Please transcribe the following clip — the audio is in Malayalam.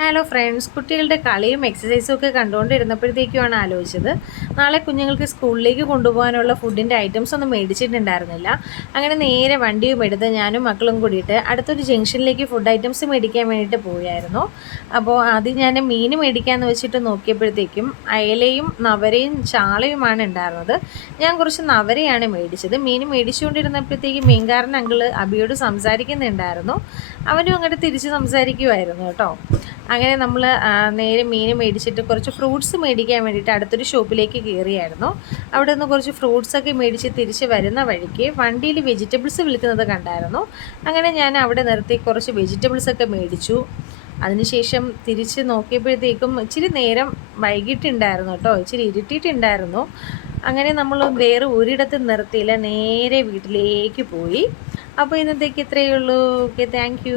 ഹലോ ഫ്രണ്ട്സ് കുട്ടികളുടെ കളിയും എക്സസൈസും ഒക്കെ കണ്ടുകൊണ്ടിരുന്നപ്പോഴത്തേക്കുമാണ് ആലോചിച്ചത്. നാളെ കുഞ്ഞുങ്ങൾക്ക് സ്കൂളിലേക്ക് കൊണ്ടുപോകാനുള്ള ഫുഡിന്റെ ഐറ്റംസ് ഒന്നും മേടിച്ചിട്ടുണ്ടായിരുന്നില്ല. അങ്ങനെ നേരെ വണ്ടിയും എടുത്ത് ഞാനും മക്കളും കൂടിയിട്ട് അടുത്തൊരു ജംഗ്ഷനിലേക്ക് ഫുഡ് ഐറ്റംസ് മേടിക്കാൻ വേണ്ടിയിട്ട് പോയായിരുന്നു. അപ്പോൾ ആദ്യം ഞാൻ മീൻ മേടിക്കാമെന്ന് വെച്ചിട്ട് നോക്കിയപ്പോഴത്തേക്കും അയലയും നവരയും ചാളയുമാണ് ഉണ്ടായിരുന്നത്. ഞാൻ കുറച്ച് നവരയാണ് മേടിച്ചത്. മീൻ മേടിച്ചുകൊണ്ടിരുന്നപ്പോഴത്തേക്കും മീൻകാരൻ അങ്കിൾ അബിയോട് സംസാരിക്കുന്നുണ്ടായിരുന്നു. അവനും അങ്ങോട്ട് തിരിച്ച് സംസാരിക്കുമായിരുന്നു കേട്ടോ. അങ്ങനെ നമ്മൾ നേരെ മീൻ മേടിച്ചിട്ട് കുറച്ച് ഫ്രൂട്ട്സ് മേടിക്കാൻ വേണ്ടിയിട്ട് അടുത്തൊരു ഷോപ്പിലേക്ക് കയറിയായിരുന്നു. അവിടെ നിന്ന് കുറച്ച് ഫ്രൂട്ട്സൊക്കെ മേടിച്ച് തിരിച്ച് വരുന്ന വഴിക്ക് വണ്ടിയിൽ വെജിറ്റബിൾസ് വിൽക്കുന്നത് കണ്ടായിരുന്നു. അങ്ങനെ ഞാൻ അവിടെ നിർത്തി കുറച്ച് വെജിറ്റബിൾസൊക്കെ മേടിച്ചു. അതിനുശേഷം തിരിച്ച് നോക്കിയപ്പോഴത്തേക്കും ഇച്ചിരി നേരം വൈകിട്ടുണ്ടായിരുന്നു കേട്ടോ. ഇച്ചിരി ഇരുട്ടിയിട്ടുണ്ടായിരുന്നു. അങ്ങനെ നമ്മൾ വേറെ ഒരിടത്ത് നിർത്തിയില്ല നേരെ വീട്ടിലേക്ക് പോയി. അപ്പോൾ ഇന്നത്തേക്ക് ഇത്രയേ ഉള്ളൂ. Okay thank